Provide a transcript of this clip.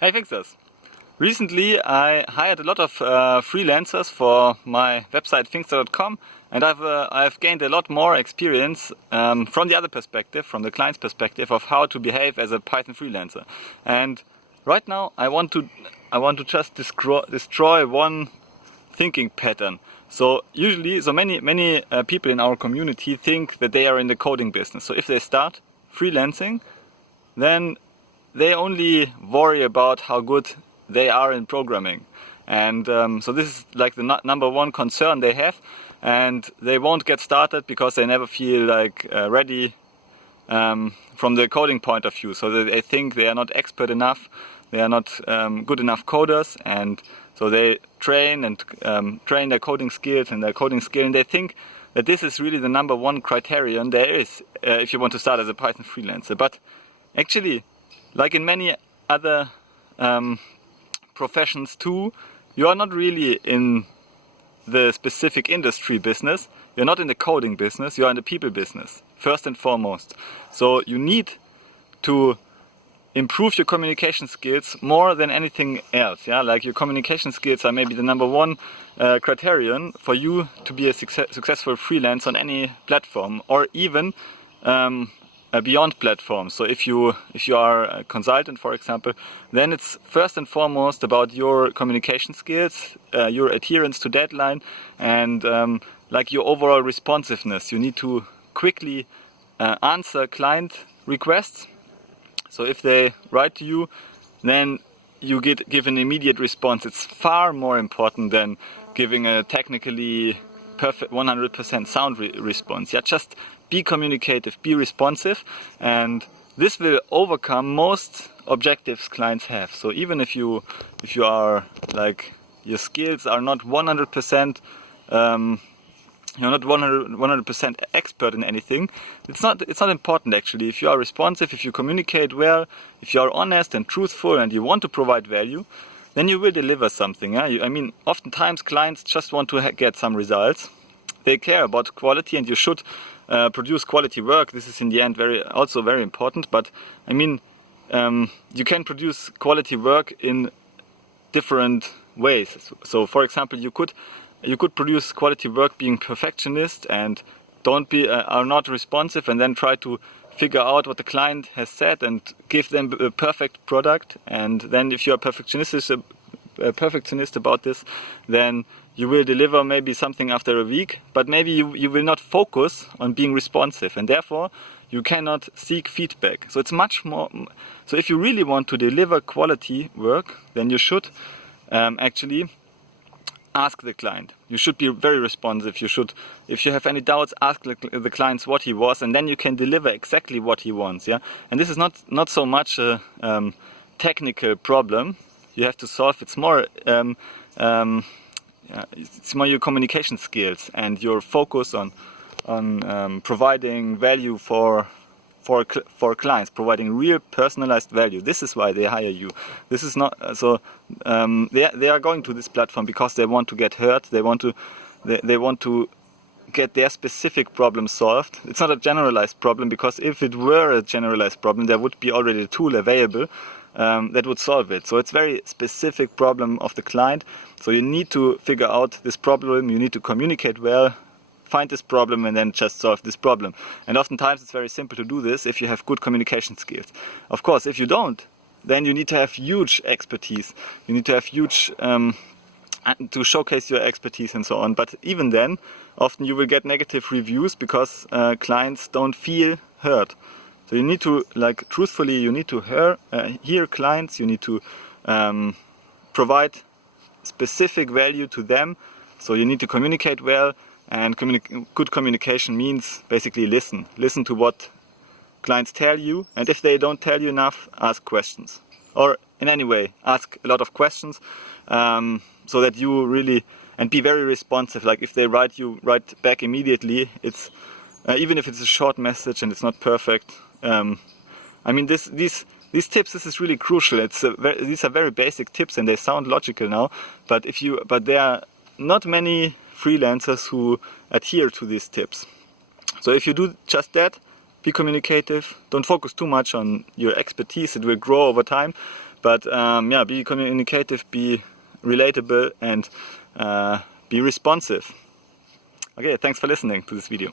Hey Finxters! Recently I hired a lot of freelancers for my website Finxters.com, and I've gained a lot more experience from the other perspective, from the client's perspective, of how to behave as a Python freelancer. And right now I want to just destroy one thinking pattern. So many people in our community think that they are in the coding business. So if they start freelancing, then they only worry about how good they are in programming. And so this is like the number one concern they have, and they won't get started because they never feel like ready from the coding point of view. So they think they are not expert enough, they are not good enough coders, and so they train their coding skills and and they think that this is really the number one criterion there is if you want to start as a Python freelancer. But actually, like in many other professions too, you are not really in the specific industry business, you're not in the coding business, you are in the people business, first and foremost. So you need to improve your communication skills more than anything else. Yeah, like your communication skills are maybe the number one criterion for you to be a successful freelancer on any platform, or even beyond platforms. So if you are a consultant, for example, then it's first and foremost about your communication skills, your adherence to deadline, and like your overall responsiveness. You need to quickly answer client requests. So if they write to you, then you give an immediate response. It's far more important than giving a technically perfect 100% sound response. Yeah, just be communicative, be responsive, and this will overcome most objectives clients have. So even if you are like, your skills are not 100%, you're not 100% expert in anything, it's not important actually. If you are responsive, if you communicate well, if you are honest and truthful and you want to provide value, then you will deliver something. Yeah? I mean, oftentimes clients just want to get some results. They care about quality, and you should produce quality work. This is in the end also very important. But I mean, you can produce quality work in different ways. So for example, you could produce quality work being perfectionist and are not responsive, and then try to figure out what the client has said and give them a perfect product. And then if you are perfectionist about this, then you will deliver maybe something after a week, but maybe you will not focus on being responsive, and therefore you cannot seek feedback. So it's much more. So if you really want to deliver quality work, then you should actually ask the client. You should be very responsive. You should, if you have any doubts, ask the client what he wants, and then you can deliver exactly what he wants. Yeah, and this is not so much a technical problem you have to solve. It's more it's more your communication skills and your focus on providing value for clients, providing real personalized value. This is why they hire you. This is not they are going to this platform because they want to get heard. They want to get their specific problem solved. It's not a generalized problem, because if it were a generalized problem, there would be already a tool available that would solve it. So it's very specific problem of the client. So you need to figure out this problem, you need to communicate well, find this problem, and then just solve this problem. And oftentimes it's very simple to do this if you have good communication skills. Of course, if you don't, then you need to have huge expertise. You need to have huge to showcase your expertise and so on. But even then, often you will get negative reviews because clients don't feel heard. So you need to, like, truthfully, you need to hear clients. You need to provide specific value to them. So you need to communicate well, and good communication means basically listen to what clients tell you, and if they don't tell you enough, ask questions, or in any way ask a lot of questions, so that you really, and be very responsive. Like if they write back immediately. It's even if it's a short message and it's not perfect. I mean, these tips, this is really crucial. These are very basic tips, and they sound logical now. But there are not many freelancers who adhere to these tips. So if you do just that, be communicative. Don't focus too much on your expertise. It will grow over time. But yeah, be communicative, be relatable, and be responsive. Okay, thanks for listening to this video.